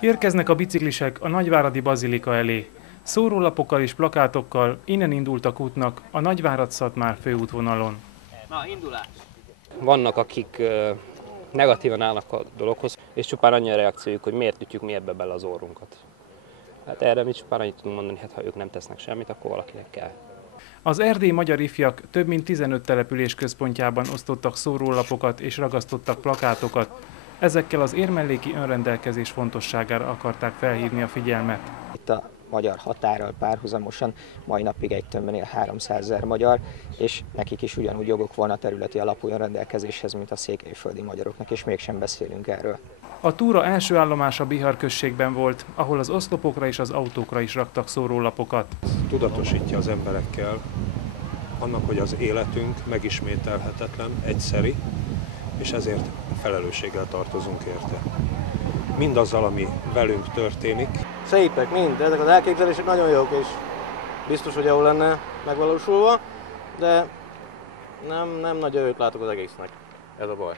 Érkeznek a biciklisek a nagyváradi bazilika elé. Szórólapokkal és plakátokkal innen indultak útnak a Nagyvárad-Szatmár főútvonalon. Na, indulás! Vannak, akik negatívan állnak a dologhoz, és csupán annyi a reakciójuk, hogy miért ütjük mi ebbe bele az orrunkat. Hát erre mi csupán annyit tudunk mondani, hát ha ők nem tesznek semmit, akkor valakinek kell. Az erdélyi magyar ifjak több mint 15 település központjában osztottak szórólapokat és ragasztottak plakátokat. Ezekkel az érmelléki önrendelkezés fontosságára akarták felhívni a figyelmet. Itt a magyar határral párhuzamosan mai napig egy tömbben él 300 000 magyar, és nekik is ugyanúgy jogok volna területi alapú önrendelkezéshez, mint a székelyföldi magyaroknak, és mégsem beszélünk erről. A túra első állomása Bihar községben volt, ahol az oszlopokra és az autókra is raktak szórólapokat. Tudatosítja az emberekkel annak, hogy az életünk megismételhetetlen, egyszeri, és ezért felelősséggel tartozunk érte. Mindazzal, ami velünk történik. Szépek mind, ezek az elképzelések nagyon jók, és biztos, hogy jól lenne megvalósulva, de nem nagy örömet látok az egésznek. Ez a baj.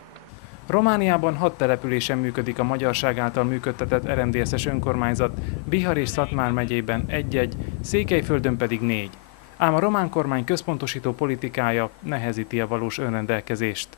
Romániában 6 településen működik a magyarság által működtetett RMDSZ-es önkormányzat, Bihar és Szatmár megyében 1-1, Székelyföldön pedig 4. Ám a román kormány központosító politikája nehezíti a valós önrendelkezést.